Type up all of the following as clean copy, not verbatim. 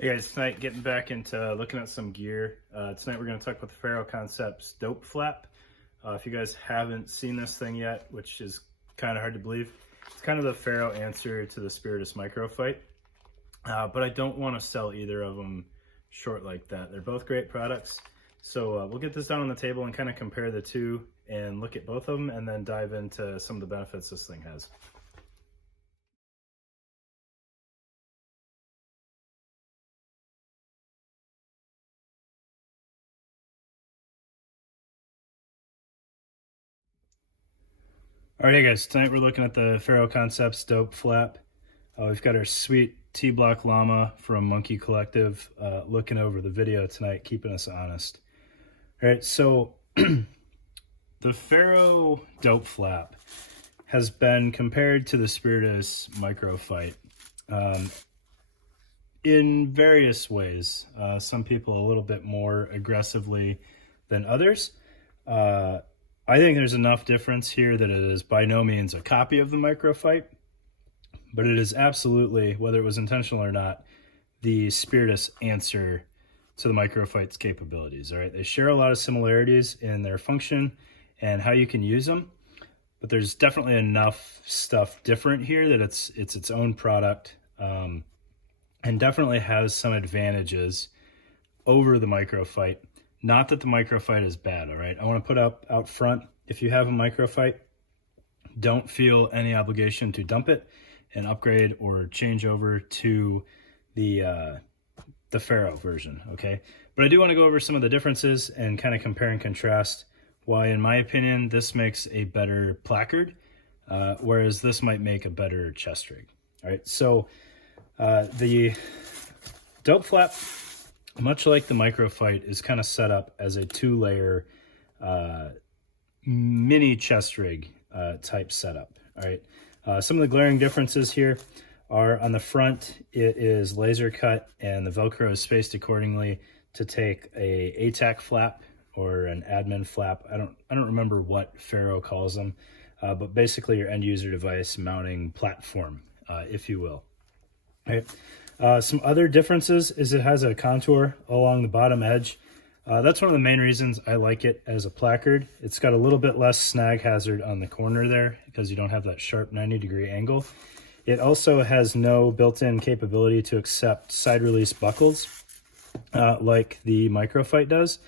Hey guys, tonight getting back into looking at some gear. Tonight we're going to talk about the Ferro Concepts Dope Flap. If you guys haven't seen this thing yet, which is kind of hard to believe, it's kind of the Ferro answer to the Spiritus Microfight. But I don't want to sell either of them short like that. They're both great products. So we'll get this down on the table and kind of compare the two and look at both of them and then dive into some of the benefits this thing has. All right, guys, tonight we're looking at the Ferro Concepts Dope Flap. We've got our sweet T-Block Llama from Monkey Collective looking over the video tonight, keeping us honest. All right, so the Ferro Dope Flap has been compared to the Spiritus Microfight in various ways. Some people a little bit more aggressively than others. I think there's enough difference here that it is by no means a copy of the Microfight, but it is absolutely, whether it was intentional or not, the Spiritus answer to the Microfight's capabilities. All right, they share a lot of similarities in their function and how you can use them, but there's definitely enough stuff different here that it's its own product, and definitely has some advantages over the Microfight. Not that the Microfight is bad, all right? I want to put up out front, if you have a Microfight, don't feel any obligation to dump it and upgrade or change over to the Ferro version, okay? But I do want to go over some of the differences and kind of compare and contrast why, in my opinion, this makes a better placard, whereas this might make a better chest rig. All right, so the Dope Flap, much like the Microfight, is kind of set up as a two-layer mini chest rig type setup. All right, some of the glaring differences here are on the front, it is laser cut and the Velcro is spaced accordingly to take a ATAC flap or an admin flap. I don't remember what Ferro calls them, but basically your end user device mounting platform, if you will. All right. Some other differences is it has a contour along the bottom edge. That's one of the main reasons I like it as a placard. It's got a little bit less snag hazard on the corner there because you don't have that sharp 90-degree angle. It also has no built-in capability to accept side release buckles like the Microfight does.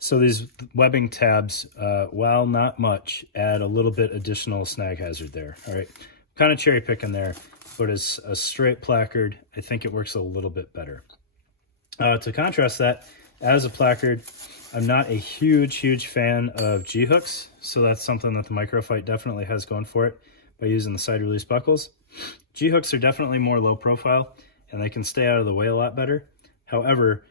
So these webbing tabs, while not much, add a little bit additional snag hazard there. All right, kind of cherry picking there. But as a straight placard, I think it works a little bit better. To contrast that, as a placard, I'm not a huge fan of G-hooks, so that's something that the Microfight definitely has going for it by using the side release buckles. G-hooks are definitely more low profile, and they can stay out of the way a lot better. However,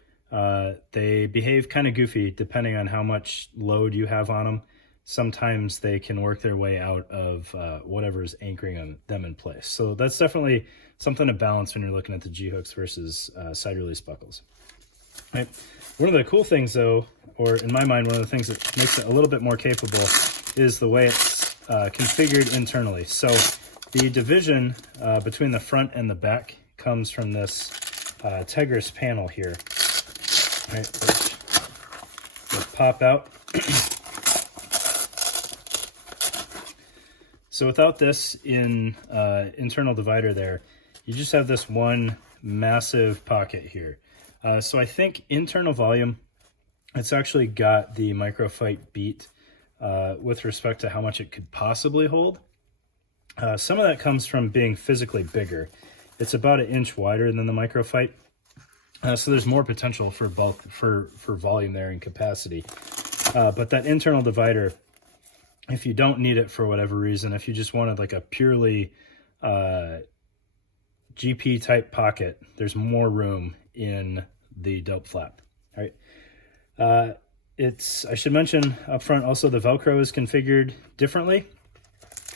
they behave kind of goofy depending on how much load you have on them. Sometimes they can work their way out of whatever is anchoring them in place. So that's definitely something to balance when you're looking at the G-hooks versus side release buckles. Right. One of the cool things though, or in my mind, one of the things that makes it a little bit more capable is the way it's configured internally. So the division between the front and the back comes from this Tegris panel here, right, which will pop out. So without this internal divider there, you just have this one massive pocket here. So I think internal volume, it's actually got the Microfight beat with respect to how much it could possibly hold. Some of that comes from being physically bigger. It's about 1 inch wider than the Microfight. So there's more potential for bulk, for volume there and capacity. But that internal divider, if you don't need it for whatever reason, if you just wanted like a purely GP type pocket, there's more room in the Dope Flap. All right. I should mention up front also the Velcro is configured differently.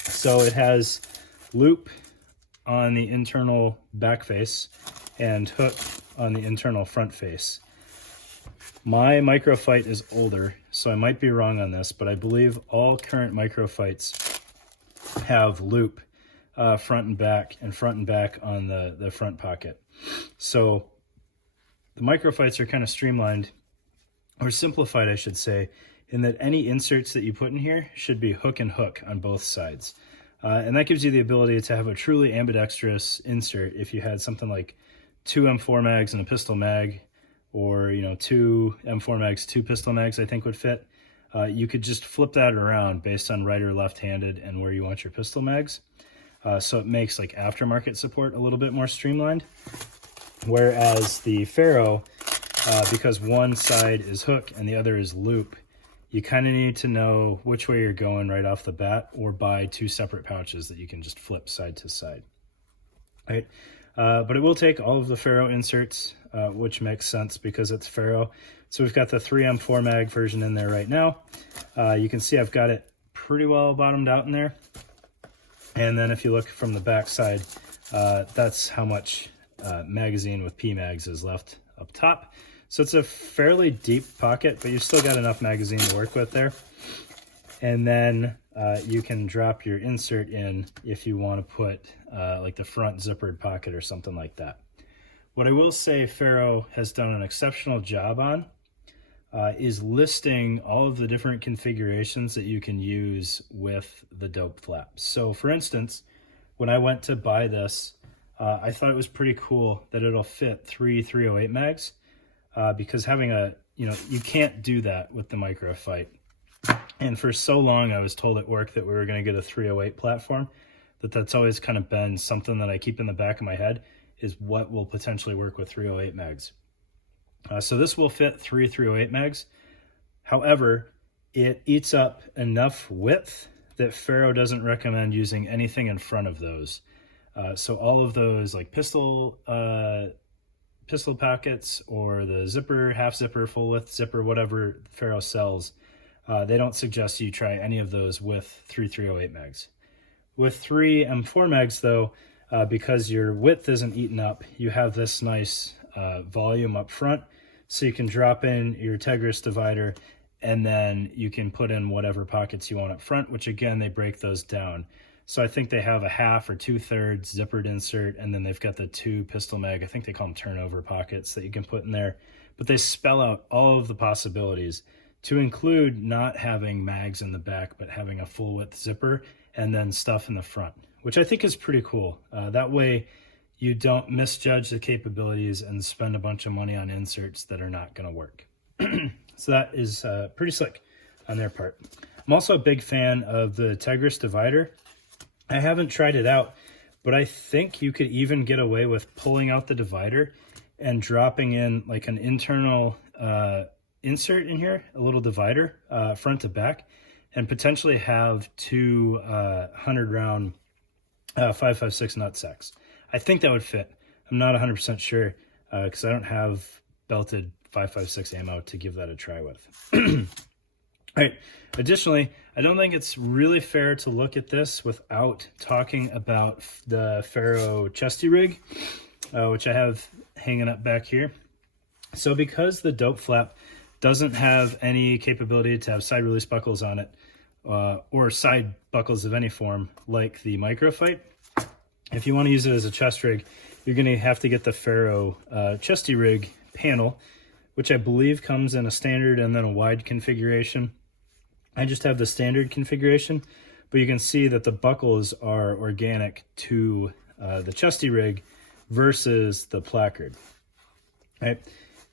So it has loop on the internal back face and hook on the internal front face. My Microfight is older, so I might be wrong on this, but I believe all current Microfights have loop front and back on the front pocket. So the microphytes are kind of streamlined, or simplified, I should say, in that any inserts that you put in here should be hook and hook on both sides. And that gives you the ability to have a truly ambidextrous insert if you had something like 2 M4 mags and a pistol mag, or 2 M4 mags, 2 pistol mags, I think would fit. You could just flip that around based on right or left-handed and where you want your pistol mags. So it makes like aftermarket support a little bit more streamlined. Whereas the Ferro, because one side is hook and the other is loop, you kind of need to know which way you're going right off the bat, or buy 2 separate pouches that you can just flip side to side. Right? But it will take all of the Ferro inserts, which makes sense because it's Ferro. So we've got the 3M4 mag version in there right now. You can see I've got it pretty well bottomed out in there. And then if you look from the back side, that's how much magazine with P mags is left up top. So it's a fairly deep pocket, but you've still got enough magazine to work with there. And then you can drop your insert in if you want to put like the front zippered pocket or something like that. What I will say Ferro has done an exceptional job on is listing all of the different configurations that you can use with the D.O.P.E flap. So for instance, when I went to buy this, I thought it was pretty cool that it'll fit 3 308 mags, because having you can't do that with the microphyte. And for so long I was told at work that we were going to get a 308 platform, that's always kind of been something that I keep in the back of my head, is what will potentially work with 308 mags. So this will fit 3 308 mags. However, it eats up enough width that Ferro doesn't recommend using anything in front of those. So all of those like pistol pockets, or the zipper, half zipper, full width zipper, whatever Ferro sells, they don't suggest you try any of those with 3 308 mags. With 3 M4 mags though, because your width isn't eaten up, you have this nice volume up front, so you can drop in your Tegris divider, and then you can put in whatever pockets you want up front, which again, they break those down. So I think they have a 1/2 or 2/3 zippered insert, and then they've got the 2 pistol mag, I think they call them turnover pockets, that you can put in there. But they spell out all of the possibilities, to include not having mags in the back, but having a full width zipper and then stuff in the front, which I think is pretty cool. That way you don't misjudge the capabilities and spend a bunch of money on inserts that are not going to work. So that is pretty slick on their part. I'm also a big fan of the Tegris divider. I haven't tried it out, but I think you could even get away with pulling out the divider and dropping in like an internal insert in here, a little divider, front to back, and potentially have 2 100 round 5.56 nut-sacks. I think that would fit. I'm not 100% sure because I don't have belted 5.56 ammo to give that a try with. All right. Additionally, I don't think it's really fair to look at this without talking about the Ferro chesty rig, which I have hanging up back here. So because the D.O.P.E flap doesn't have any capability to have side release buckles on it, or side buckles of any form like the microphyte, if you want to use it as a chest rig, you're going to have to get the Ferro chesty rig panel, which I believe comes in a standard and then a wide configuration. I just have the standard configuration, but you can see that the buckles are organic to the chesty rig versus the placard. Right?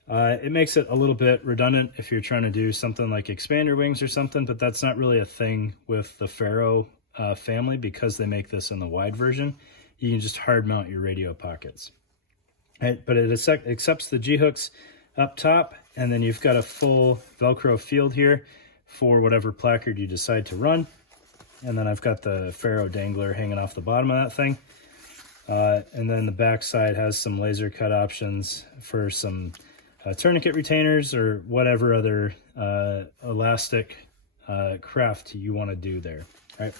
It makes it a little bit redundant if you're trying to do something like expander wings or something, but that's not really a thing with the Ferro family because they make this in the wide version. You can just hard mount your radio pockets. Right? But it accepts the G-hooks up top, and then you've got a full Velcro field here for whatever placard you decide to run. And then I've got the Ferro dangler hanging off the bottom of that thing. And then the back side has some laser cut options for some tourniquet retainers or whatever other elastic craft you want to do there. Right?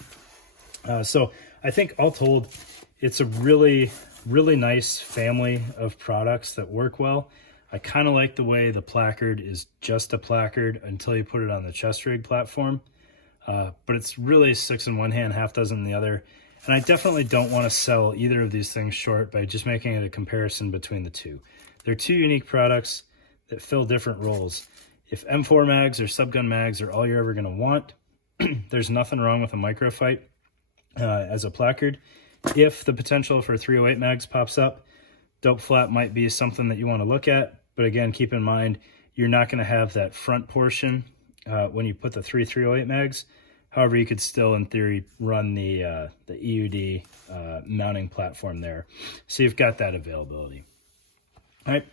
So I think all told, it's a really, really nice family of products that work well. I kind of like the way the placard is just a placard until you put it on the chest rig platform. But it's really 6 in one hand, half dozen in the other. And I definitely don't want to sell either of these things short by just making it a comparison between the two. They're two unique products that fill different roles. If M4 mags or subgun mags are all you're ever going to want, there's nothing wrong with a microfight as a placard. If the potential for 308 mags pops up, dope flap might be something that you want to look at. But again, keep in mind, you're not going to have that front portion when you put the 308 mags. However, you could still, in theory, run the EUD mounting platform there. So you've got that availability. All right.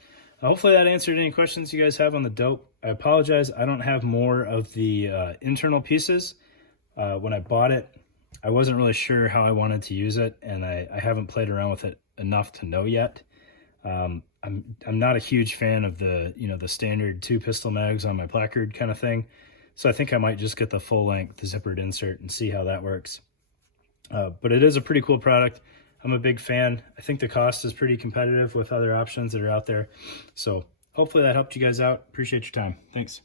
Hopefully that answered any questions you guys have on the dope. I apologize. I don't have more of the internal pieces. When I bought it, I wasn't really sure how I wanted to use it, and I haven't played around with it enough to know yet. I'm not a huge fan of the standard 2 pistol mags on my placard kind of thing. So I think I might just get the full length zippered insert and see how that works. But it is a pretty cool product. I'm a big fan. I think the cost is pretty competitive with other options that are out there. So hopefully that helped you guys out. Appreciate your time. Thanks.